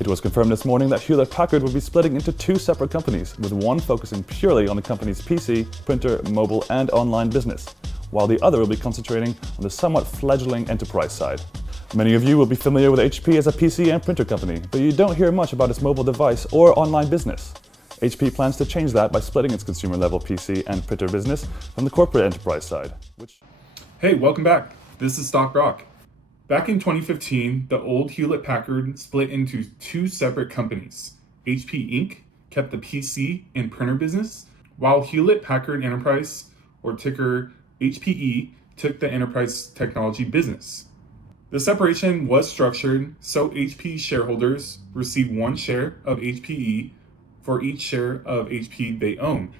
It was confirmed this morning that Hewlett-Packard will be splitting into two separate companies, with one focusing purely on the company's PC, printer, mobile, and online business, while the other will be concentrating on the somewhat fledgling enterprise side. Many of you will be familiar with HP as a PC and printer company, but you don't hear much about its mobile device or online business. HP plans to change that by splitting its consumer-level PC and printer business from the corporate enterprise side. Hey, welcome back. This is Stock Rock. Back in 2015, the old Hewlett-Packard split into two separate companies. HP Inc. kept the PC and printer business, while Hewlett-Packard Enterprise, or ticker HPE, took the enterprise technology business. The separation was structured so HP shareholders received one share of HPE for each share of HP they owned,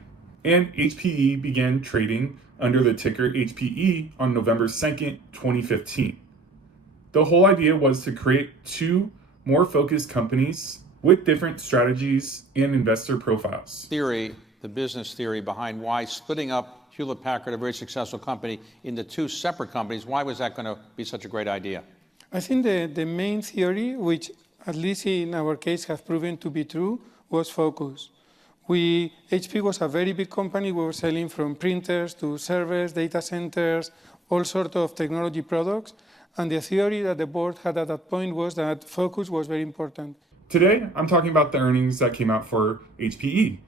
and HPE began trading under the ticker HPE on November 2nd, 2015. The whole idea was to create two more focused companies with different strategies and investor profiles. The business theory behind why splitting up Hewlett-Packard, a very successful company, into two separate companies, why was that going to be such a great idea? I think the main theory, which at least in our case has proven to be true, was focus. HP was a very big company. We were selling from printers to servers, data centers, all sorts of technology products. And the theory that the board had at that point was that focus was very important. Today, I'm talking about the earnings that came out for HPE.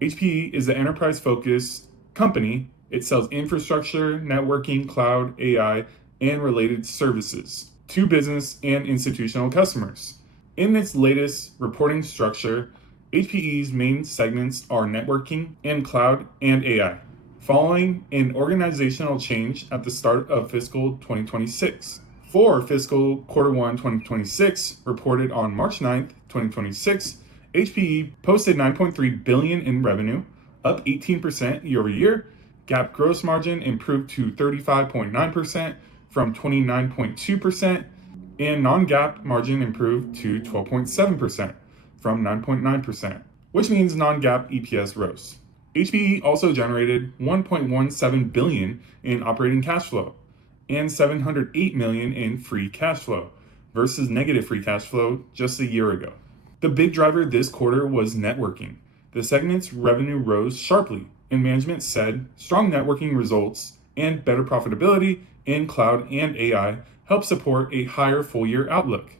HPE is an enterprise-focused company. It sells infrastructure, networking, cloud, AI, and related services to business and institutional customers. In its latest reporting structure, HPE's main segments are networking and cloud and AI, following an organizational change at the start of fiscal 2026. For fiscal quarter 1 2026, reported on March 9th, 2026, HPE posted $9.3 billion in revenue, up 18% year over year. GAAP gross margin improved to 35.9% from 29.2%, and non-GAAP margin improved to 12.7% from 9.9%, which means non-GAAP EPS rose. HPE also generated $1.17 billion in operating cash flow and $708 million in free cash flow versus negative free cash flow just a year ago. The big driver this quarter was networking. The segment's revenue rose sharply, and management said strong networking results and better profitability in cloud and AI helped support a higher full-year outlook.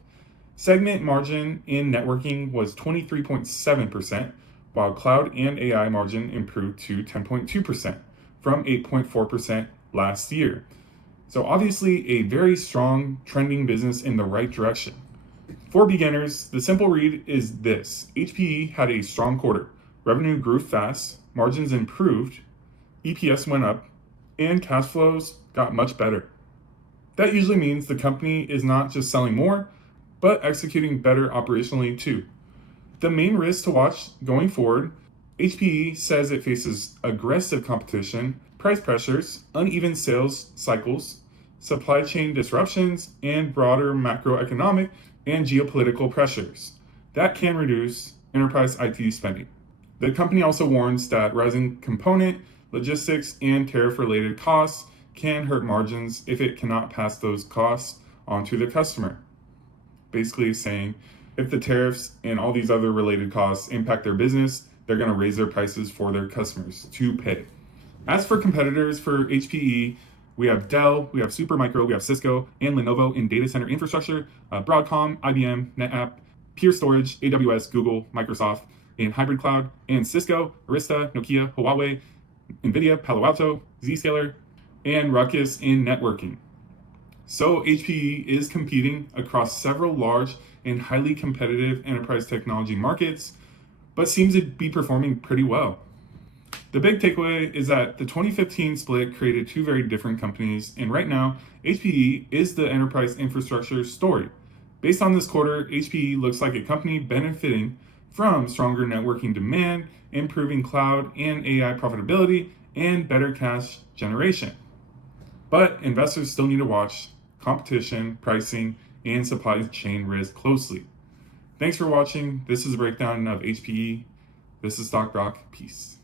Segment margin in networking was 23.7%, while cloud and AI margin improved to 10.2% from 8.4% last year. So obviously a very strong trending business in the right direction. For beginners, the simple read is this: HPE had a strong quarter. Revenue grew fast, margins improved, EPS went up, and cash flows got much better. That usually means the company is not just selling more, but executing better operationally too. The main risk to watch going forward, HPE says it faces aggressive competition, price pressures, uneven sales cycles, supply chain disruptions, and broader macroeconomic and geopolitical pressures that can reduce enterprise IT spending. The company also warns that rising component, logistics, and tariff-related costs can hurt margins if it cannot pass those costs onto the customer. Basically saying, if the tariffs and all these other related costs impact their business, they're going to raise their prices for their customers to pay. As for competitors for HPE, we have Dell, we have Supermicro, we have Cisco, and Lenovo in data center infrastructure, Broadcom, IBM, NetApp, Pure Storage, AWS, Google, Microsoft in hybrid cloud, and Cisco, Arista, Nokia, Huawei, NVIDIA, Palo Alto, Zscaler, and Ruckus in networking. So HPE is competing across several large and highly competitive enterprise technology markets, but seems to be performing pretty well. The big takeaway is that the 2015 split created two very different companies, and right now, HPE is the enterprise infrastructure story. Based on this quarter, HPE looks like a company benefiting from stronger networking demand, improving cloud and AI profitability, and better cash generation. But investors still need to watch competition, pricing, and supply chain risk closely. Thanks for watching. This is a breakdown of HPE. This is Stock Rock. Peace.